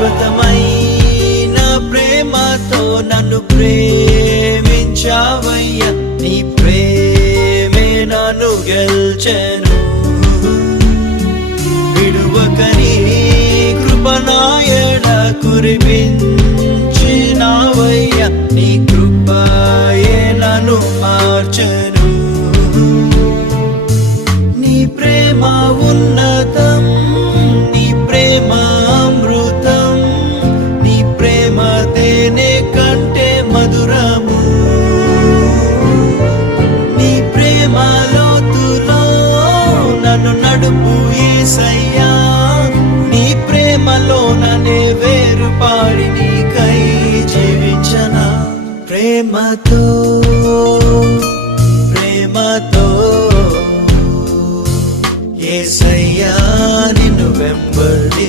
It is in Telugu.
శాశ్వతమైన ప్రేమతో నన్ను ప్రేమించావయ్యా, నీ ప్రేమే నన్ను గెల్చెను. విడువక నీ కృపనాయడ కురిపించినావయ్యా, నీ కృపయే నన్ను మార్చెను. నీ ప్రేమ ఉన్నతం, నీ ప్రేమ అమృతం, నీ ప్రేమ తేనె కంటే మధురము. నీ ప్రేమ లోతులో నన్ను నడుపు యేసయ్యా, నీ ప్రేమలో నన్నే వేరుపాడి నీకై జీవించనా. ప్రేమతో ప్రేమతో యేసయ్యా నిన్ను వెంబడి